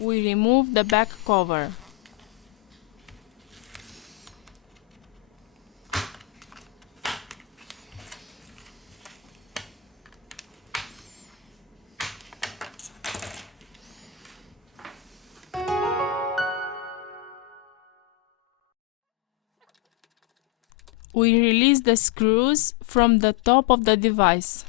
We remove the back cover. We release the screws from the top of the device.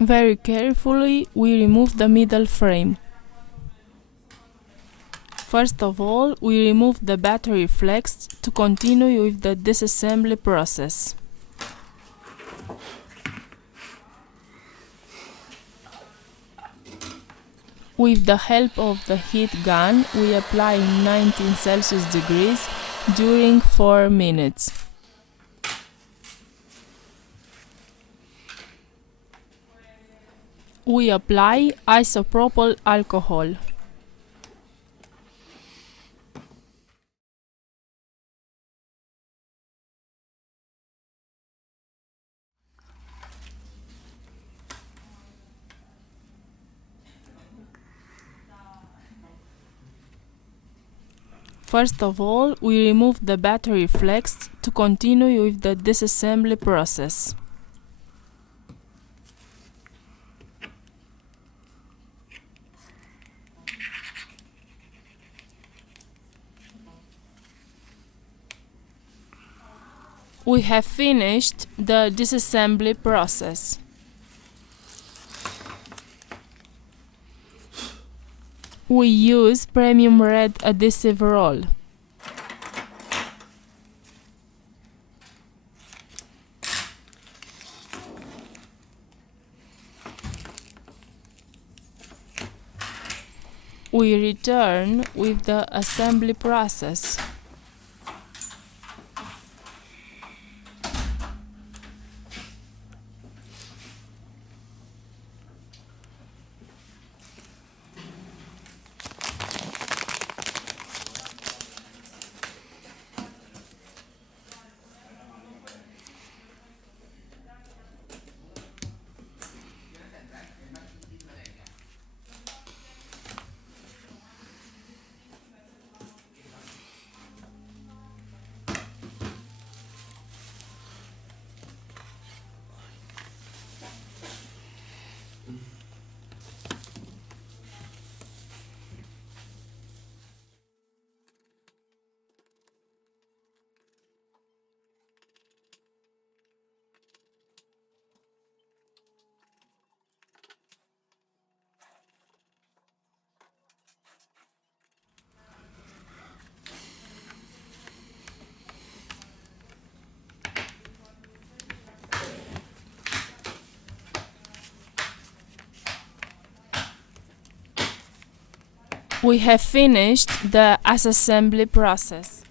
Very carefully, we remove the middle frame. First of all, we remove the battery flex to continue with the disassembly process. With the help of the heat gun, we apply 19 Celsius degrees during 4 minutes. We apply isopropyl alcohol. First of all, we remove the battery flex to continue with the disassembly process. We have finished the disassembly process. We use premium red adhesive roll. We return with the assembly process. We have finished the assembly process.